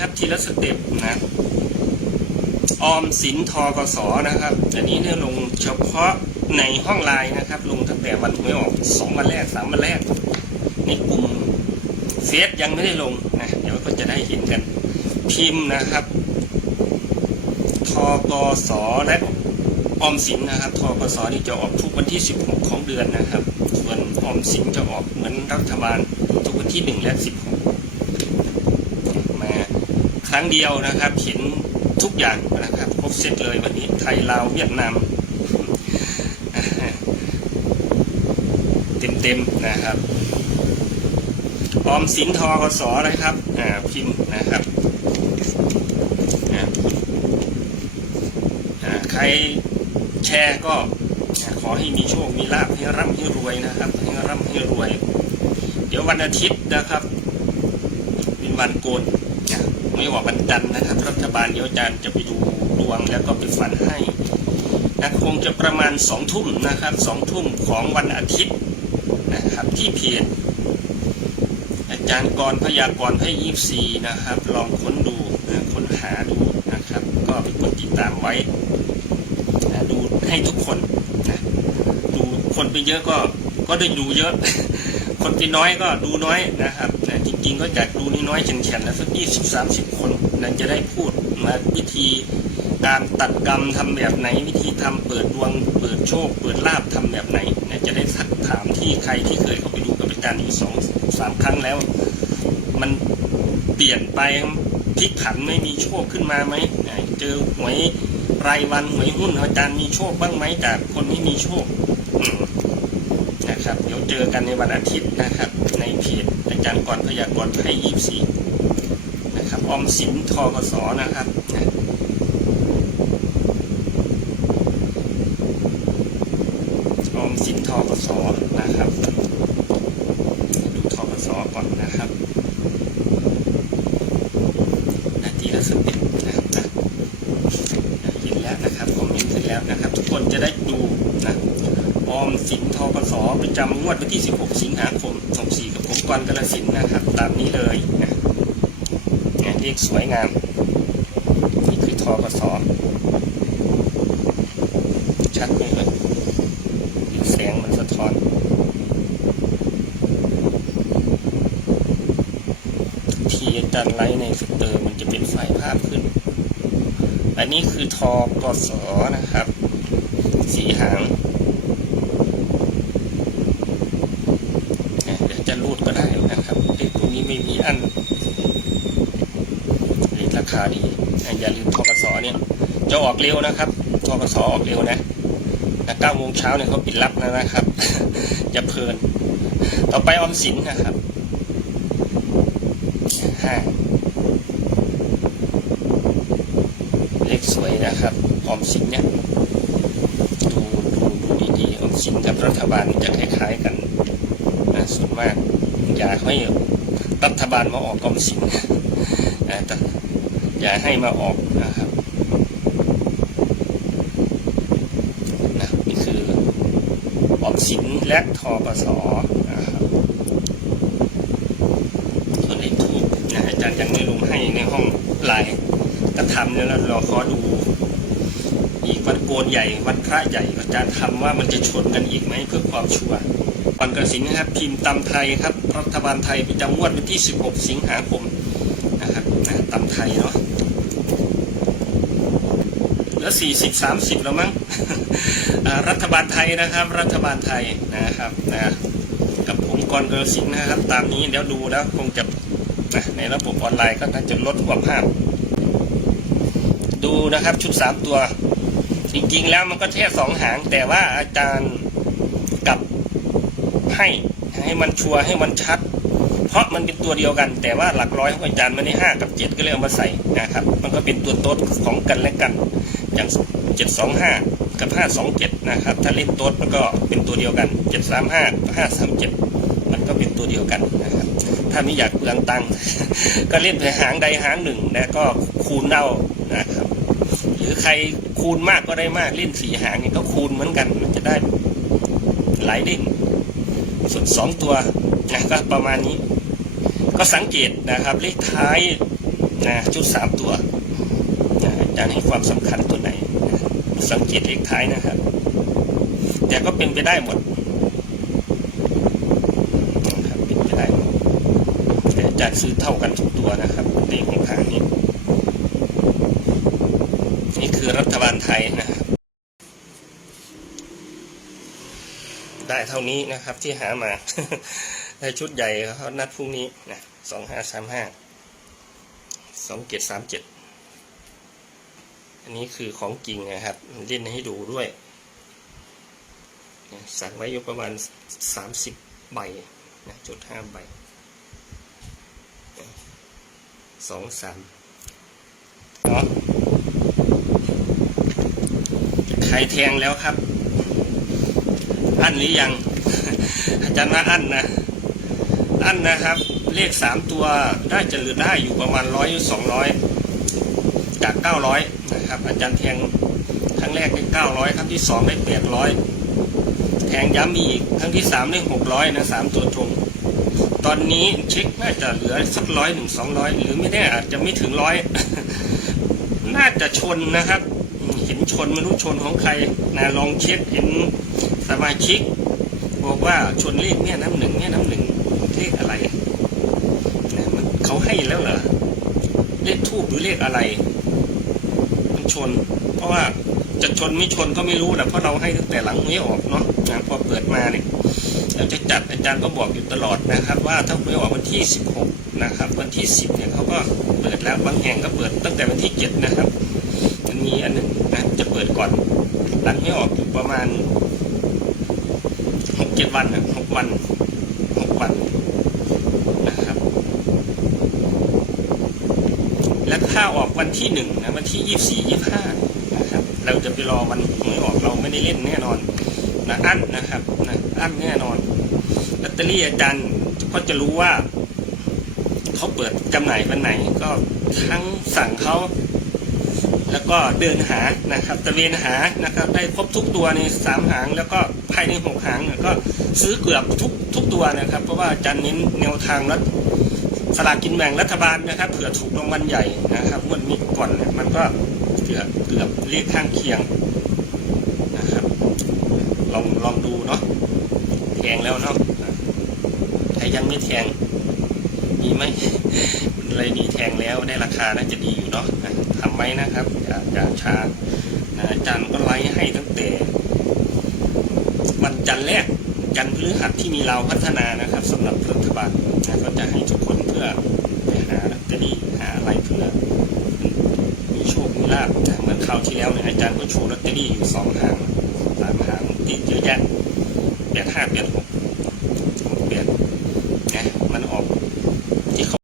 ครับทีละสเต็ปนะออมสินทกสนะครับ อันนี้เนี่ยลงเฉพาะในห้องไลน์นะครับ ลงตั้งแต่วันไม่ออกสองวันแรกสามวันแรก ในกลุ่มเฟซยังไม่ได้ลงนะเดี๋ยวก็จะได้เห็นกันพิมพ์นะครับทกสและออมสินนะครับทกสนี่จะออกทุกวันที่ 16 ของเดือนนะครับ ส่วนออมสินจะออกเหมือนรัฐบาลทุกวันที่ 1 และ 16 รั้งเดียวนะครับ เห็นทุกอย่างนะครับครบเสร็จเลยวันนี้ไทยลาวเวียดนามเต็มๆนะครับออมสินทอกสนะครับอ่าพิมพ์นะครับใครแชร์ก็ขอให้มีโชค มีลาภให้ร่ำให้รวยนะครับให้ร่ำให้รวย เดี๋ยววันอาทิตย์นะครับ เป็นวันโกน ไม่ว่าวันจันทร์นะครับ รัฐบาลเดี๋ยวอาจารย์จะไปดูดวงแล้วก็ไปฝันให้นะคงจะประมาณสองทุ่มนะครับสองทุ่มของวันอาทิตย์นะครับที่เพจอาจารย์กรพยากรให้ยี่สีนะครับ ลองค้นดูค้นหาดูนะครับ ก็ไปกดติดตามไว้ดูให้ทุกคนนะดูคนไปเยอะก็ก็ได้ดูเยอะ คนไปน้อยก็ดูน้อยนะครับนะจริงๆก็อยากดูน้อยๆเฉียนๆนะสักยี่สิบสามสิบคนนะจะได้พูดมาวิธีการตัดกรรมทำแบบไหน วิธีทำเปิดดวง เปิดโชค เปิดลาบทำแบบไหนนะจะได้สักถามที่ใครที่เคยเข้าไปดูกับอาจารย์อยู่สองสามครั้งแล้ว มันเปลี่ยนไปพลิกผันไม่มีโชคขึ้นมาไหมเจอหวยรายวันหวยหุ้นอาจารย์มีโชคบ้างไหมจากคนที่มีโชค นะครับเดี๋ยวเจอกันในวันอาทิตย์นะครับ ในเพจอาจารย์กรพยากรไทยยี่สี่นะครับออมสินทกสนะครับนะออมสินทกสนะครับดูทกสก่อนนะครับนาทีละสเต็ปนะครับนะเห็นแล้วนะครับคอมเมนต์เสร็จแล้วนะครับ ทุกคนจะได้ดูนะ อมสินทกสประจำงวดวันที่ 16 สิงหาคม24กับผมกรกระสินนะครับ ตามนี้เลยนะเนี่ยเลขสวยงาม นี่คือทกสชัดไหมเลยแสงมันสะท้อน ทีอาจารย์ไลท์ในสเตอร์มันจะเป็นไฟภาพขึ้น อันนี้คือทอกสนะครับ สีหางเนี่ยเดี๋ยว จะรูดก็ได้นะครับเลขพวกนี้ไม่มีอันเลขราคาดีอย่าลืมทกสเนี่ยจะออกเร็วนะครับทกสออกเร็วนะนะเก้าโมงเช้าเนี่ยเขาปิดรับแล้วนะครับจะเพลิน ต่อไปออมสินนะครับห้าเลขสวยนะครับ ออมสินเนี่ยดูดูดูดีๆออมสินกับรัฐบาลจะคล้ายๆกัน ส่วนมาก อย่าให้รัฐบาลมาออกออมสินแต่อย่าให้มาออกนะครับนะนี่คือออมสินและทกสนะครับส่วนเลขทูบนะอาจารย์ยังไม่ลงให้ในห้องไลน์กระทำเนี่ยเรารอขอดูอีกวันโกนใหญ่วันพระใหญ่อาจารย์ทำว่ามันจะชนกันอีกไหมเพื่อความชัวร์ ก่อนกระสินนะครับพิมพ์ตำไทยครับรัฐบาลไทยประจำงวดวันที่ 16 สิงหาคมนะครับนะตำไทยเนาะเหลือ40 30 แล้วมั้งรัฐบาลไทยนะครับ รัฐบาลไทยนะครับนะกับผมกรเกระสินนะครับ ตามนี้เดี๋ยวดูแล้วคงจะนะในระบบออนไลน์ก็น่าจะลดความภาพ ดูนะครับชุดสามตัว จริงๆแล้วมันก็แค่สองหางแต่ว่าอาจารย์ ให้ให้มันชัวร์ให้มันชัด เพราะมันเป็นตัวเดียวกัน แต่ว่าหลักร้อยของอาจารย์มันได้ห้ากับเจ็ดก็เลยเอามาใส่นะครับ มันก็เป็นตัวโต๊ดของกันและกัน อย่างเจ็ดสองห้ากับห้าสองเจ็ดนะครับ ถ้าเล่นโต๊ดมันก็เป็นตัวเดียวกันเจ็ดสามห้าห้าสามเจ็ดมันก็เป็นตัวเดียวกันนะครับถ้าไม่อยากเปลืองตังค์ก็เล่นไปหางใดหางหนึ่งนะก็คูณเอานะครับหรือใครคูณมากก็ได้มากเล่นสี่หางนี่ก็คูณเหมือนกัน มันจะได้หลายเด้ง ส่วนสองตัวนะก็ประมาณนี้ ก็สังเกตนะครับเลขท้ายนะชุดสามตัวนะจารย์ให้ความสำคัญตัวไหนนะสังเกตเลขท้ายนะครับ แต่ก็เป็นไปได้หมดนะครับเป็นไปได้หมดแต่จารย์ซื้อเท่ากันทุกตัวนะครับเลขของทางนี้ นี่คือรัฐบาลไทยนะครับ ได้เท่านี้นะครับที่หามา ได้ชุดใหญ่เขานัดพรุ่งนี้นะสองห้าสามห้าสองเจ็ดสามเจ็ดอันนี้คือของจริงนะครับเล่นให้ดูด้วย สั่งไว้อยู่ประมาณสามสิบใบนะจุดห้าใบสองสามเนาะใครแทงแล้วครับ นหรือยัง อาจารย์ว่าอั้นนะ อั้นนะครับ เลขสามตัวได้จะเหลือได้อยู่ประมาณร้อยสองร้อยจากเก้าร้อยนะครับ อาจารย์แทงครั้งแรกได้เก้าร้อยครั้งที่สองได้แปดร้อยแทงย้ำอีกครั้งที่สามได้หกร้อยนะสามตัวตรงตอนนี้เช็คน่าจะเหลือสักร้อยหนึ่งสองร้อยหรือไม่แน่อาจจะไม่ถึงร้อยน่าจะชนนะครับ เห็นชนไม่รู้ชนของใครนะลองเช็คเห็นสมาชิก บอกว่าชนเลขแม่ยน้ำหนึ่งแม่ยน้ำหนึ่งเลขอะไรนะมันเขาให้แล้วเหรอเลขทูบหรือเลขอะไร มันชน เพราะว่าจะชนไม่ชนก็ไม่รู้นะเพราะเราให้ตั้งแต่หลังไม่ออกเนาะนะพอเปิดมาเนี่ยเราจะจัดอาจารย์ก็บอกอยู่ตลอดนะครับ ว่าถ้าไม่ออกวันที่ 16 นะครับ วันที่ 10 เนี่ยเขาก็เปิดแล้วบางแห่งก็เปิดตั้งแต่วันที่ 7 นะครับมันมีอันนึงนะจะเปิดก่อน หลังไม่ออกอยู่ประมาณหกเจ็ดวันนะหกวันหกวันนะครับ และค่าออกวันที่หนึ่งนะวันที่ยี่สี่ยี่ห้านะครับ เราจะไปรอวันหวยออกเราไม่ได้เล่นแน่นอนนะอั้นนะครับนะอั้นแน่นอนลอตเตอรี่อาจารย์ก็จะรู้ว่าเขาเปิดจำหน่ายวันไหนก็ทั้งสั่งเขา แล้วก็เดินหานะครับตะเวนหานะครับได้ครบทุกตัวในสามหาง แล้วก็ภายในหกหางก็ซื้อเกือบทุกทุกตัวนะครับ เพราะว่าจารย์เน้นแนวทางรัฐสลากกินแบ่งรัฐบาลนะครับเผื่อถูกรางวัลใหญ่นะครับงวันนี้ก่อนเนี่ยมันก็เกือบเกือบเลขข้างเคียงนะครับลองลองดูเนาะแทงแล้วเนาะใครยังไม่แทงมีไหมอะไรดีแทงแล้วได้ราคาน่าจะดีอยู่เนาะทำไว้นะครับ อาอย่าช้านะอาจารย์ก็ไลฟ์ให้ตั้งแต่วันจันทร์แรกจันทร์พฤหัสที่มีเราพัฒนานะครับสำหรับรัฐบาลนะก็จะให้ทุกคนเพื่อไปหาลอตเตอรี่หาอะไรเพื่อมีโชคมีลาภเหมือนคราวที่แล้วเนี่ยอาจารย์ก็โชว์ลอตเตอรี่อยู่สองหางสามหางติดเยอะแยะแปดห้าแปดหกหกแปดนะมันออกที่เขา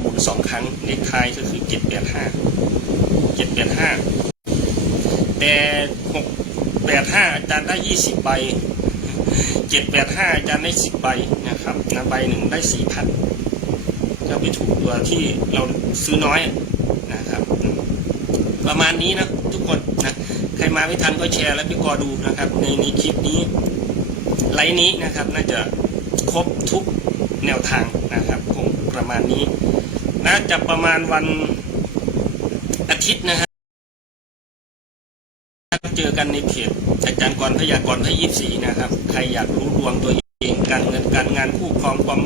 หมุนสองครั้งเลขท้ายก็คือเจ็ดแปดห้าเจ็ดแปดห้าแต่หกแปดห้าอาจารย์ได้ยี่สิบใบเจ็ดแปดห้าอาจารย์ได้สิบใบนะครับนะใบหนึ่งได้สี่พันก็ไปถูกตัวที่เราซื้อน้อยนะครับ ประมาณนี้นะทุกคนนะใครมาไม่ทันก็แชร์แล้วไปกอดูนะครับ ในในคลิปนี้ไลน์นี้นะครับน่าจะครบทุกแนวทางนะครับคงประมาณนี้ น่าจะประมาณวันอาทิตย์นะครับเจอกันในเพจอาจารย์กรพยากรพยี่สีนะครับ ใครอยากรู้ดวงตัวเองการเงินการงานคู่ครองความ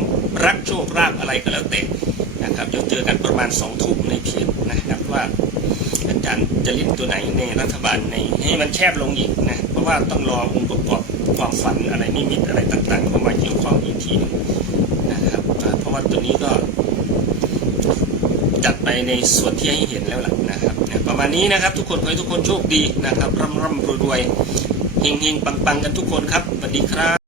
รักโชคลาภอะไรก็แล้วแต่นะครับจะเจอกันประมาณสองทุ่มในเพจนะครับว่าอาจารย์จะเล่นตัวไหนในรัฐบาลในให้มันแคบลงอีกนะเพราะว่าต้องรอองค์ประกอบความฝันอะไรนิมิตอะไรต่างๆเข้ามาเกี่ยวข้องอีกทีนะครับเพราะว่าตัวนี้ก็ ในส่วนที่ให้เห็นแล้วล่ะนะครับประมาณนี้นะครับทุกคนขอให้ทุกคนโชคดีนะครับร่ำร่ำรวยรวยเฮงเฮงปังปังกันทุกคนครับสวัสดีครับ